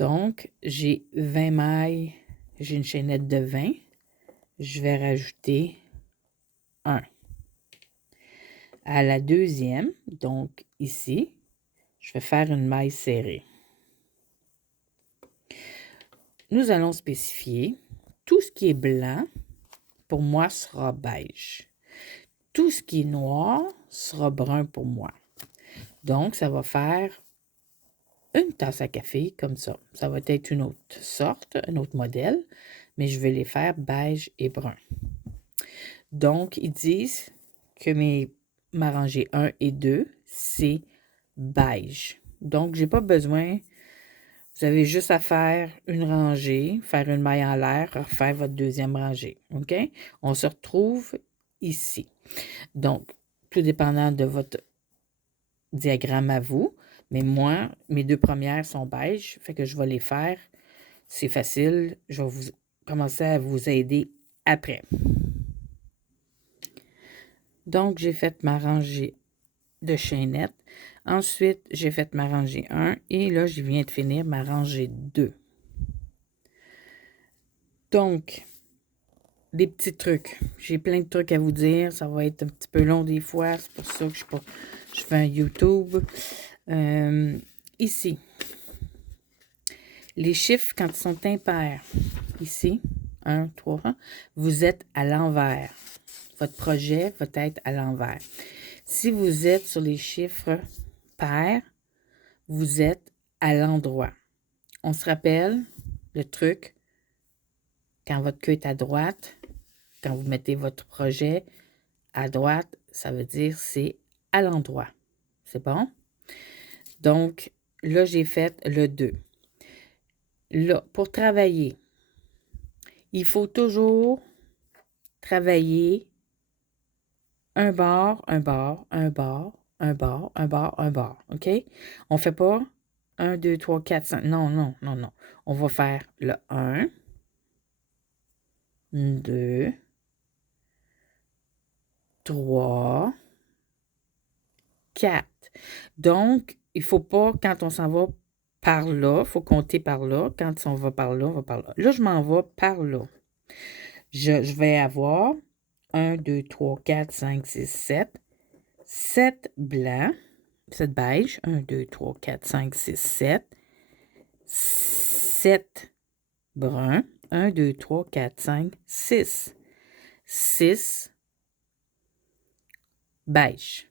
Donc, j'ai 20 mailles, j'ai une chaînette de 20. Je vais rajouter 1. À la deuxième, donc ici, je vais faire une maille serrée. Nous allons spécifier tout ce qui est blanc, pour moi, sera beige. Tout ce qui est noir sera brun pour moi. Donc, ça va faire une tasse à café comme ça. Ça va être une autre sorte, un autre modèle, mais je vais les faire beige et brun. Donc, ils disent que ma rangée 1 et 2, c'est beige. Donc, j'ai pas besoin. Vous avez juste à faire une rangée, faire une maille en l'air, refaire votre deuxième rangée. OK? On se retrouve ici. Donc, tout dépendant de votre diagramme à vous, mais moi, mes 2 premières sont beige, fait que je vais les faire. C'est facile. Je vais vous commencer à vous aider après. Donc, j'ai fait ma rangée de chaînettes. Ensuite, j'ai fait ma rangée 1 et là, je viens de finir ma rangée 2. Donc, des petits trucs. J'ai plein de trucs à vous dire. Ça va être un petit peu long des fois. C'est pour ça que je fais un YouTube. Ici, les chiffres quand ils sont impairs. Ici, 1, 3, vous êtes à l'envers. Votre projet va être à l'envers. Si vous êtes sur les chiffres pairs, vous êtes à l'endroit. On se rappelle le truc, quand votre queue est à droite, quand vous mettez votre projet à droite, ça veut dire c'est à l'endroit. C'est bon? Donc, là, j'ai fait le 2. Là, pour travailler, il faut toujours travailler un bord, un bord, un bord, un bord, un bord, un bord. OK? On ne fait pas 1, 2, 3, 4, 5. Non, non, non, non. On va faire le 1, 2, 3, 4. Donc, il ne faut pas, quand on s'en va par là, il faut compter par là. Quand on va par là, on va par là. Là, je m'en vais par là. Je vais avoir 1, 2, 3, 4, 5, 6, 7. 7 blancs. 7 beige. 1, 2, 3, 4, 5, 6, 7. 7 bruns. 1, 2, 3, 4, 5, 6. 6 beige.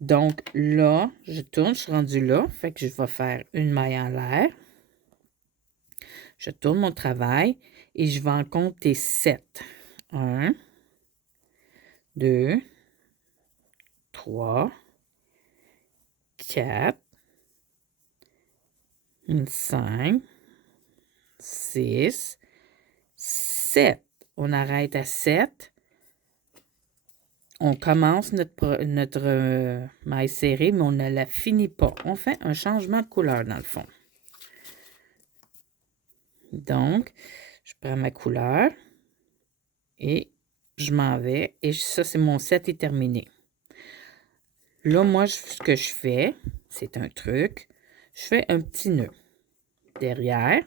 Donc là, je tourne, je suis rendue là. Fait que je vais faire une maille en l'air. Je tourne mon travail et je vais en compter 7. 1, 2, 3, 4, 5, 6, 7. On arrête à 7. On commence notre maille serrée, mais on ne la finit pas. On fait un changement de couleur dans le fond. Donc, je prends ma couleur et je m'en vais. Et ça, c'est mon set est terminé. Là, moi, ce que je fais, c'est un truc. Je fais un petit nœud derrière.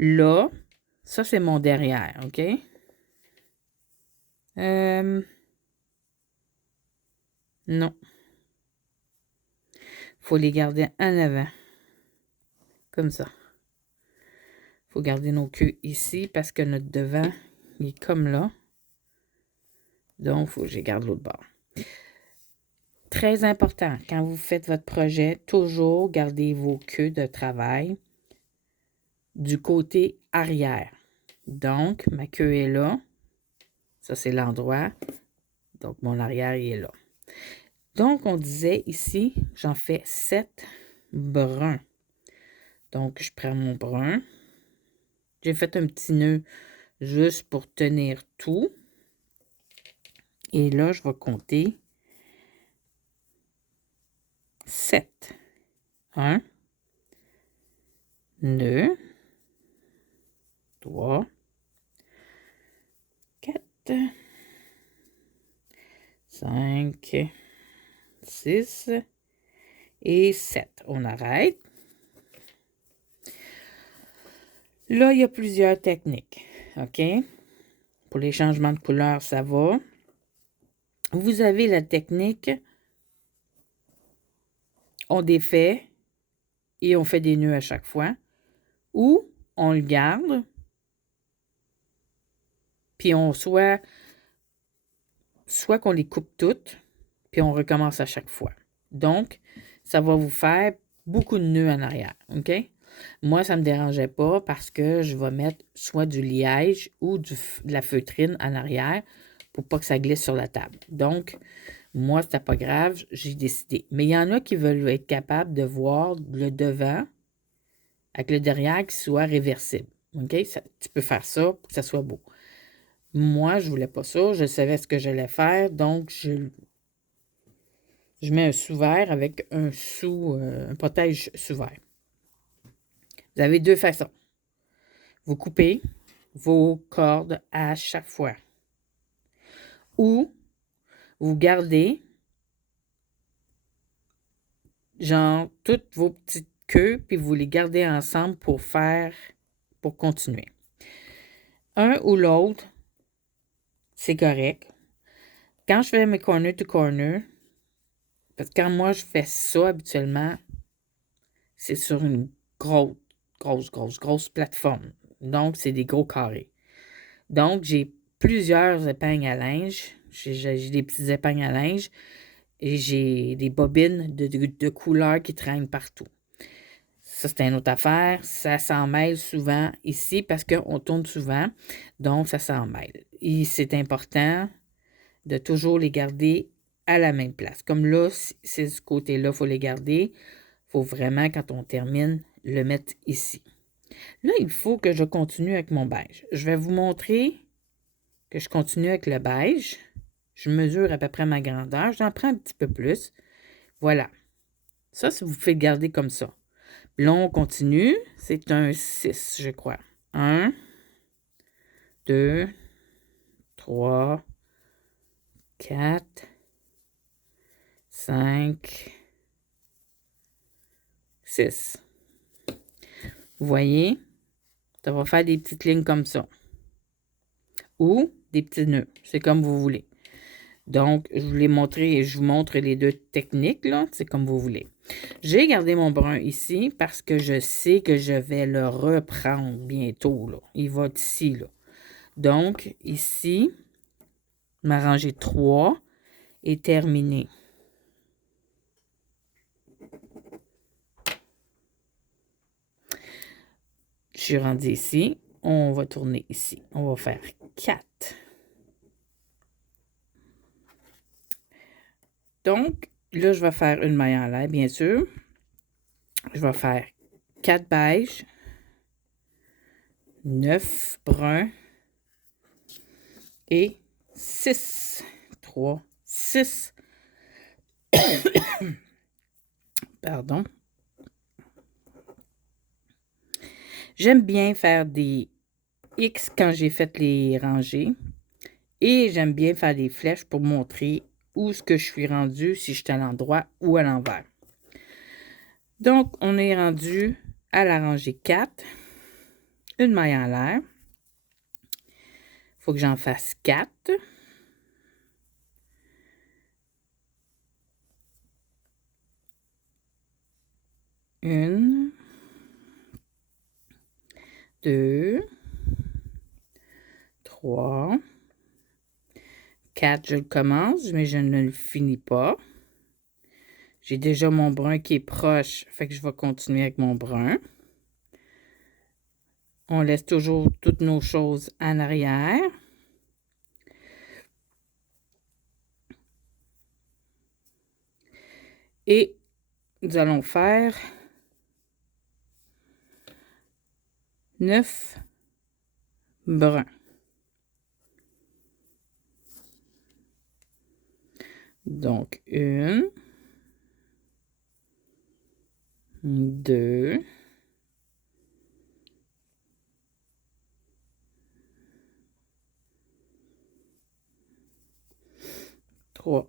Là, ça, c'est mon derrière, OK? Non. Faut les garder en avant. Comme ça. Faut garder nos queues ici parce que notre devant, il est comme là. Donc, il faut que je garde l'autre bord. Très important, quand vous faites votre projet, toujours gardez vos queues de travail du côté arrière. Donc, ma queue est là. Ça, c'est l'endroit. Donc, mon arrière, il est là. Donc, on disait ici, j'en fais 7 bruns. Donc, je prends mon brun. J'ai fait un petit nœud juste pour tenir tout. Et là, je vais compter 7. 1, 2, 3, 4, 5, 6 et 7. On arrête. Là, il y a plusieurs techniques, OK? Pour les changements de couleur, ça va. Vous avez la technique, on défait et on fait des nœuds à chaque fois. Ou on le garde, puis on soit qu'on les coupe toutes, puis on recommence à chaque fois. Donc, ça va vous faire beaucoup de nœuds en arrière, OK? Moi, ça ne me dérangeait pas parce que je vais mettre soit du liège ou de la feutrine en arrière pour pas que ça glisse sur la table. Donc, moi, c'était pas grave, j'ai décidé. Mais il y en a qui veulent être capables de voir le devant avec le derrière qui soit réversible. OK? Tu peux faire ça pour que ça soit beau. Moi, je voulais pas ça. Je savais ce que j'allais faire. Donc, je mets un sous-verre avec un protège sous-verre. Vous avez deux façons. Vous coupez vos cordes à chaque fois. Ou vous gardez, genre, toutes vos petites queues, puis vous les gardez ensemble pour continuer. Un ou l'autre, c'est correct. Quand je fais mes corner to corner, parce que quand moi je fais ça habituellement, c'est sur une grosse plateforme. Donc, c'est des gros carrés. Donc, j'ai plusieurs épingles à linge. J'ai des petites épingles à linge et j'ai des bobines de couleurs qui traînent partout. Ça, c'est une autre affaire. Ça s'en mêle souvent ici parce qu'on tourne souvent. Donc, ça s'en mêle. Et c'est important de toujours les garder à la même place. Comme là, c'est ce côté-là, il faut les garder. Il faut vraiment, quand on termine, le mettre ici. Là, il faut que je continue avec mon beige. Je vais vous montrer que je continue avec le beige. Je mesure à peu près ma grandeur. J'en prends un petit peu plus. Voilà. Ça, vous faites garder comme ça. Là, on continue. C'est un 6, je crois. 1, 2, 3, 4, 5, 6. Vous voyez? Ça va faire des petites lignes comme ça. Ou des petits nœuds. C'est comme vous voulez. Donc, je vous l'ai montré et je vous montre les deux techniques, là. C'est comme vous voulez. J'ai gardé mon brun ici parce que je sais que je vais le reprendre bientôt, là. Il va être ici, là. Donc, ici, ma rangée 3 est terminée. Je suis rendue ici. On va tourner ici. On va faire 4. Donc, là, je vais faire une maille en l'air, bien sûr. Je vais faire 4 beiges, 9 bruns et 6. 3, 6. Pardon. J'aime bien faire des X quand j'ai fait les rangées. Et j'aime bien faire des flèches pour montrer où ce que je suis rendu, si je suis à l'endroit ou à l'envers. Donc, on est rendu à la rangée 4. Une maille en l'air. Il faut que j'en fasse 4. Une. 2. 3. 4, je le commence, mais je ne le finis pas. J'ai déjà mon brun qui est proche, fait que je vais continuer avec mon brun. On laisse toujours toutes nos choses en arrière. Et nous allons faire 9 bruns. Donc, 1, 2, 3,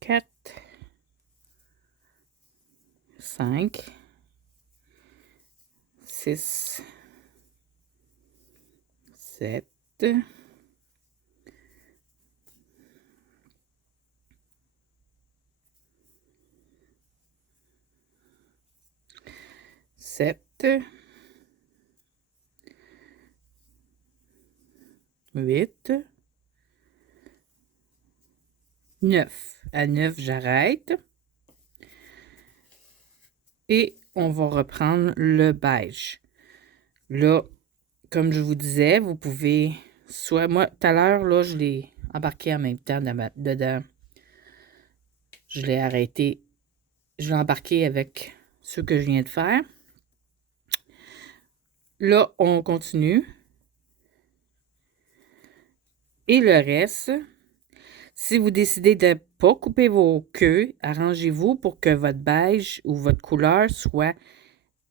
4, 5, 6, 7, 7, 8, 9. À 9, j'arrête. Et on va reprendre le beige. Là, comme je vous disais, vous pouvez soit... Moi, tout à l'heure, là, je l'ai embarqué en même temps dedans. Je l'ai arrêté. Je l'ai embarqué avec ce que je viens de faire. Là, on continue. Et le reste, si vous décidez de ne pas couper vos queues, arrangez-vous pour que votre beige ou votre couleur soit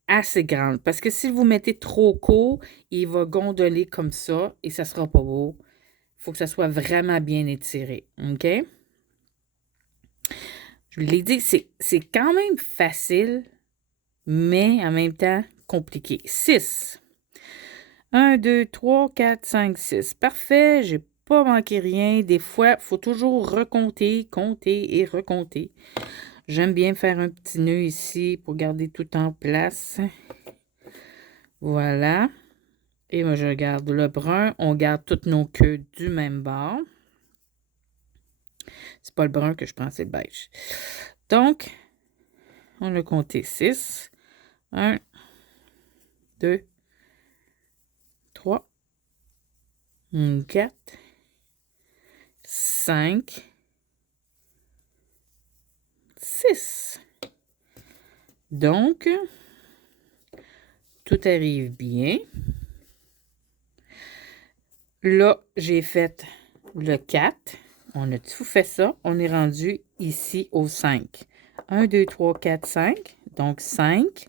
assez grande. Parce que si vous mettez trop court, il va gondoler comme ça et ça ne sera pas beau. Il faut que ça soit vraiment bien étiré. OK? Je l'ai dit, c'est quand même facile, mais en même temps compliqué. 6. 1, 2, 3, 4, 5, 6. Parfait, j'ai pas manqué rien. Des fois, il faut toujours recompter, compter et recompter. J'aime bien faire un petit nœud ici pour garder tout en place. Voilà. Et moi, je garde le brun. On garde toutes nos queues du même bord. C'est pas le brun que je prends, c'est le beige. Donc, on a compté 6. 1, 2, 3, 4, 5, 6. Donc, tout arrive bien. Là, j'ai fait le 4. On a tout fait ça. On est rendu ici au 5. 1, 2, 3, 4, 5. Donc, 5.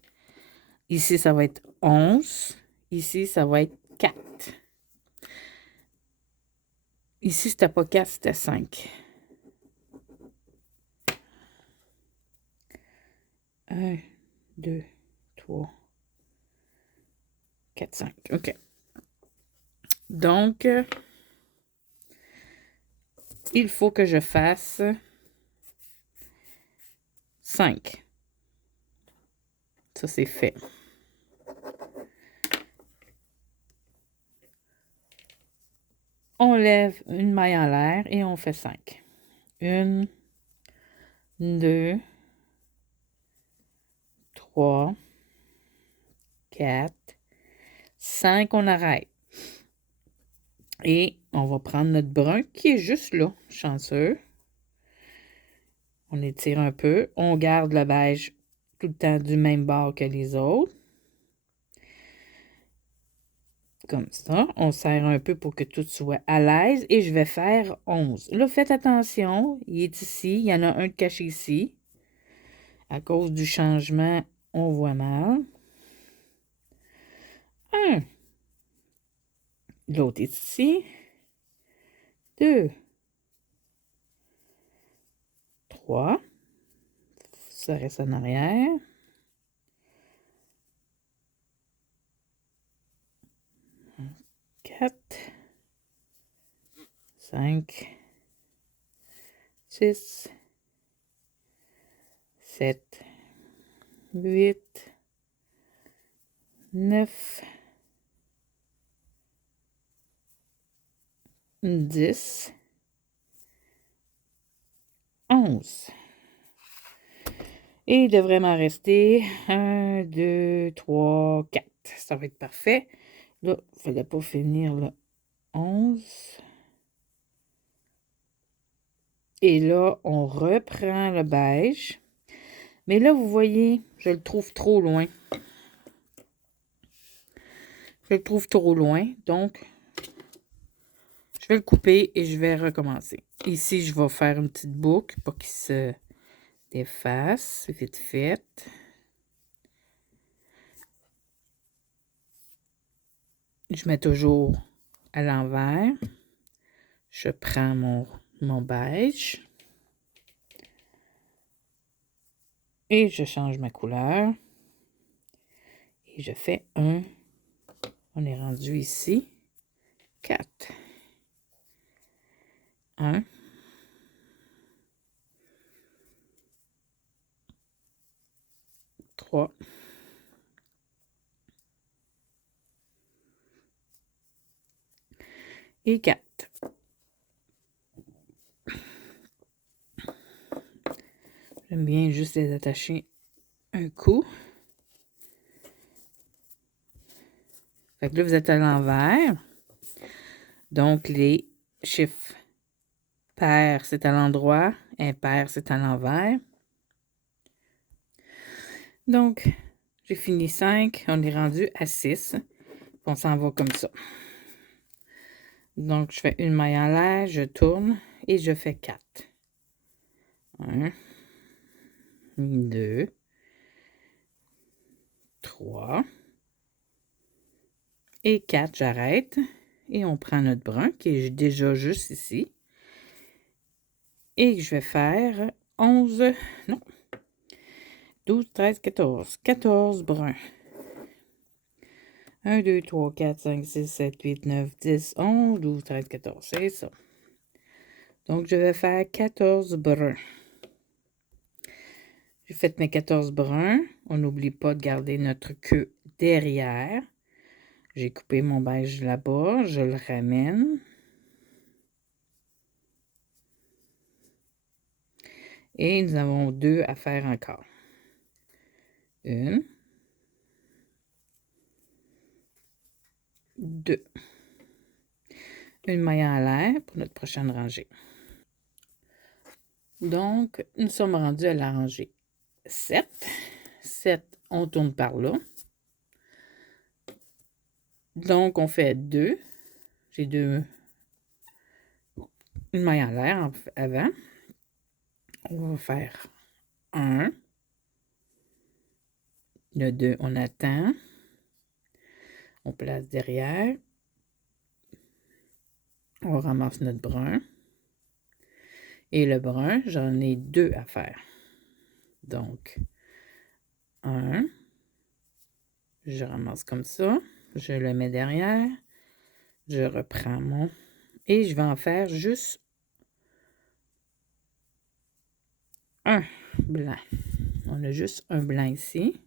Ici, ça va être 11. Ici, ça va être 4. Ici, c'était pas 4, c'était 5. 1, 2, 3, 4, 5. OK. Donc, il faut que je fasse 5. Ça, c'est fait. On lève une maille en l'air et on fait 5. 1, 2, 3, 4, 5. On arrête. Et on va prendre notre brun qui est juste là, chanceux. On étire un peu. On garde le beige tout le temps du même bord que les autres. Comme ça. On serre un peu pour que tout soit à l'aise. Et je vais faire 11. Là, faites attention. Il est ici. Il y en a un de caché ici. À cause du changement, on voit mal. 1. L'autre est ici. 2. 3. Ça reste en arrière. 4. 5. 6. 7. 8. 9. 10. 11. Et il devrait m'en rester 1, 2, 3, 4. Ça va être parfait. Là, il ne fallait pas finir le 11. Et là, on reprend le beige. Mais là, vous voyez, je le trouve trop loin. Je le trouve trop loin. Donc, je vais le couper et je vais recommencer. Ici, je vais faire une petite boucle pour qu'il se défasse vite fait. Je mets toujours à l'envers. Je prends mon beige. Et je change ma couleur. Et je fais un. On est rendu ici. 4. 1. 3. Et 4. J'aime bien juste les attacher un coup. Fait que là, vous êtes à l'envers. Donc, les chiffres pairs, c'est à l'endroit. Impair, c'est à l'envers. Donc, j'ai fini 5. On est rendu à 6. On s'en va comme ça. Donc, je fais une maille en l'air, je tourne et je fais 4. 1, 2, 3 et 4. J'arrête et on prend notre brun qui est déjà juste ici. Et je vais faire 11, non, 12, 13, 14. 14 bruns. 1, 2, 3, 4, 5, 6, 7, 8, 9, 10, 11, 12, 13, 14. C'est ça. Donc, je vais faire 14 bruns. J'ai fait mes 14 bruns. On n'oublie pas de garder notre queue derrière. J'ai coupé mon beige là-bas. Je le ramène. Et nous avons 2 à faire encore. 1, 2. Une maille en l'air pour notre prochaine rangée. Donc, nous sommes rendus à la rangée 7. 7, on tourne par là. Donc, on fait 2. J'ai 2. Une maille en l'air avant. On va faire 1. Le 2, on attend. On place derrière. On ramasse notre brun. Et le brun, j'en ai 2 à faire. Donc, 1. Je ramasse comme ça. Je le mets derrière. Je reprends mon... Et je vais en faire juste un blanc. On a juste un blanc ici.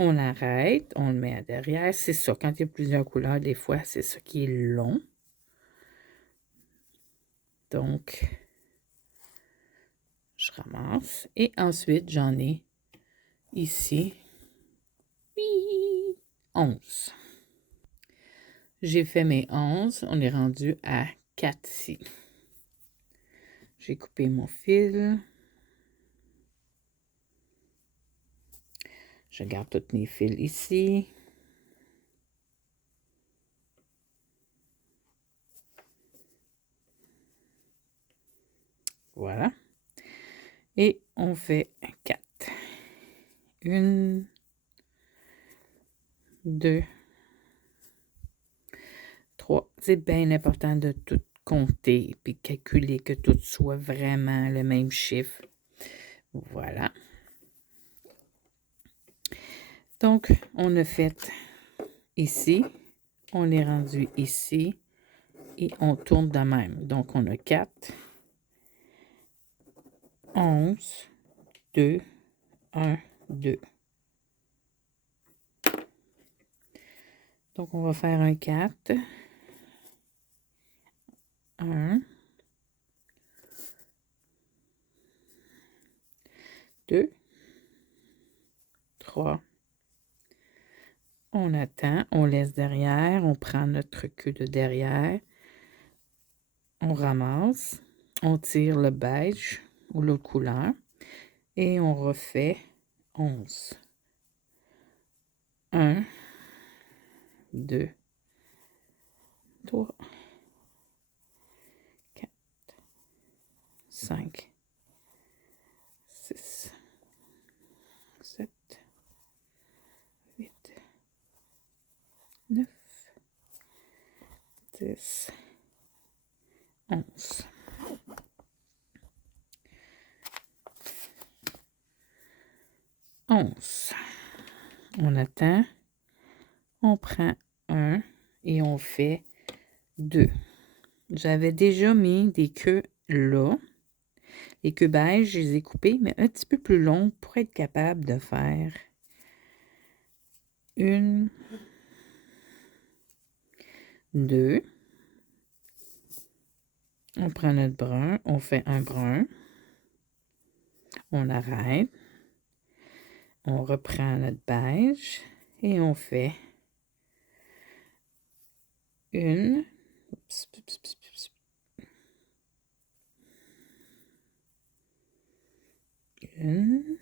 On arrête, on le met à derrière. C'est ça, quand il y a plusieurs couleurs, des fois, c'est ça qui est long. Donc, je ramasse. Et ensuite, j'en ai ici 11. J'ai fait mes 11. On est rendu à 4 ici. J'ai coupé mon fil. Je garde tous mes fils ici. Voilà. Et on fait 4. 1, 2, 3. C'est bien important de tout compter puis calculer que tout soit vraiment le même chiffre. Voilà. Donc, on a fait ici. On est rendu ici. Et on tourne de même. Donc, on a 4, 11, 2, 1, 2. Donc, on va faire un 4. 1, 2, 3. On attend, on laisse derrière, on prend notre queue de derrière, on ramasse, on tire le beige ou l'autre couleur et on refait 11. 1, 2, 3, 4, 5, 6, 7, 8, 9, 10, 11. commence. On attend. On prend un et on fait 2. J'avais déjà mis des queues là. Les queues beige, je les ai coupées, mais un petit peu plus longues pour être capable de faire une, 2. On prend notre brun, on fait un brun. On arrête. On reprend notre beige et on fait une. Une.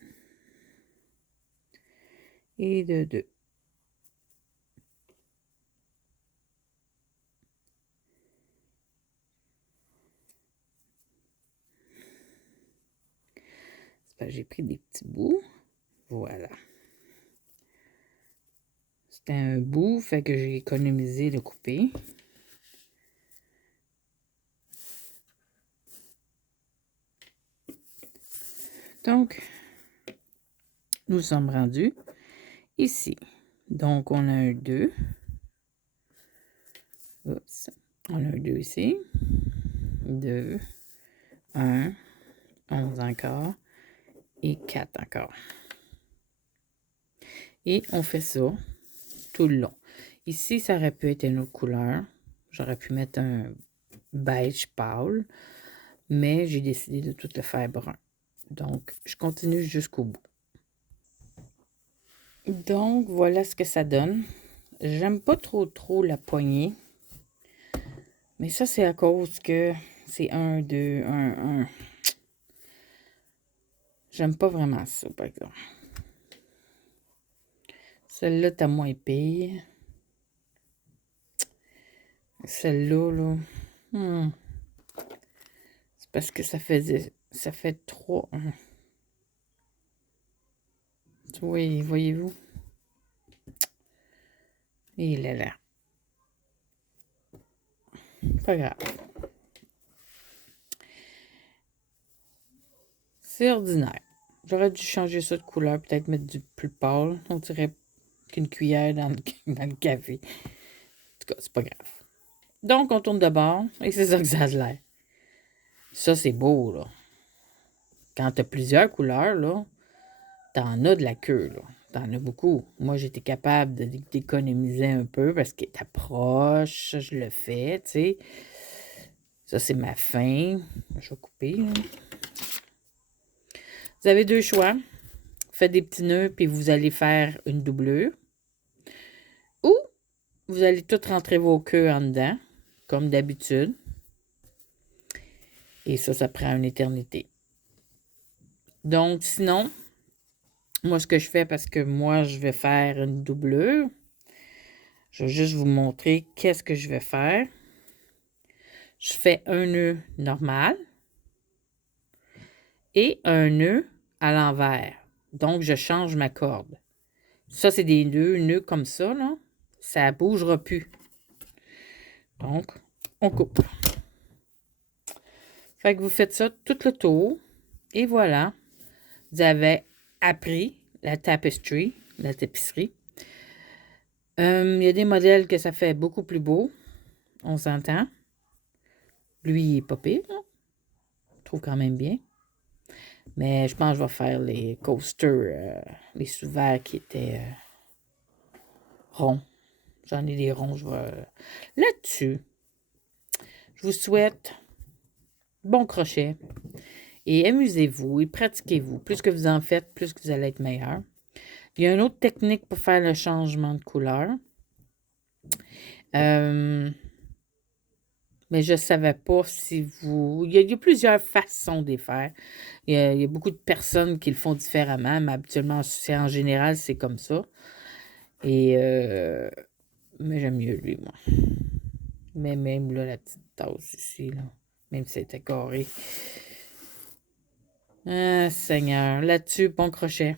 Et de 2. J'ai pris des petits bouts. Voilà. C'était un bout, fait que j'ai économisé le couper. Donc, nous sommes rendus ici. Donc, on a un 2. Oups. On a un 2 ici. 2. 1. 11 encore. Et 4 encore. Et on fait ça tout le long. Ici, ça aurait pu être une autre couleur. J'aurais pu mettre un beige pâle. Mais j'ai décidé de tout le faire brun. Donc, je continue jusqu'au bout. Donc, voilà ce que ça donne. J'aime pas trop la poignée. Mais ça, c'est à cause que c'est 1, 2, 1, 1. J'aime pas vraiment ça, par exemple. Celle-là, t'as moins pire. Celle-là, là. C'est parce que ça fait 3. Oui, voyez-vous? Il est là. Pas grave. C'est ordinaire. J'aurais dû changer ça de couleur, peut-être mettre du plus pâle. On dirait qu'une cuillère dans le café. En tout cas, c'est pas grave. Donc, on tourne de bord et c'est ça que ça a l'air. Ça, c'est beau, là. Quand tu as plusieurs couleurs, là, t'en as de la queue, là. T'en as beaucoup. Moi, j'étais capable d'économiser un peu parce qu'il est proche. Je le fais, tu sais. Ça, c'est ma fin. Je vais couper, là. Vous avez 2 choix. Faites des petits nœuds, puis vous allez faire une doublure. Ou vous allez tout rentrer vos queues en dedans, comme d'habitude. Et ça prend une éternité. Donc, sinon, moi, ce que je fais, parce que moi, je vais faire une doublure, je vais juste vous montrer qu'est-ce que je vais faire. Je fais un nœud normal et un nœud à l'envers. Donc, je change ma corde. Ça, c'est des nœuds comme ça, là. Ça ne bougera plus. Donc, on coupe. Fait que vous faites ça tout le tour. Et voilà. Vous avez appris la tapisserie. Il y a des modèles que ça fait beaucoup plus beau. On s'entend. Lui, il n'est pas pire, là. Je trouve quand même bien. Mais je pense que je vais faire les coasters, les sous-verts qui étaient ronds. J'en ai des ronds. Là-dessus, je vous souhaite bon crochet. Et amusez-vous et pratiquez-vous. Plus que vous en faites, plus que vous allez être meilleur. Il y a une autre technique pour faire le changement de couleur. Mais je ne savais pas si vous... Il y a plusieurs façons de les faire. Il y a beaucoup de personnes qui le font différemment, mais habituellement, en général, c'est comme ça. Et... mais j'aime mieux lui, moi. Mais même là, la petite tasse ici, là, même si c'était carré. Ah, Seigneur. Là-dessus, bon crochet.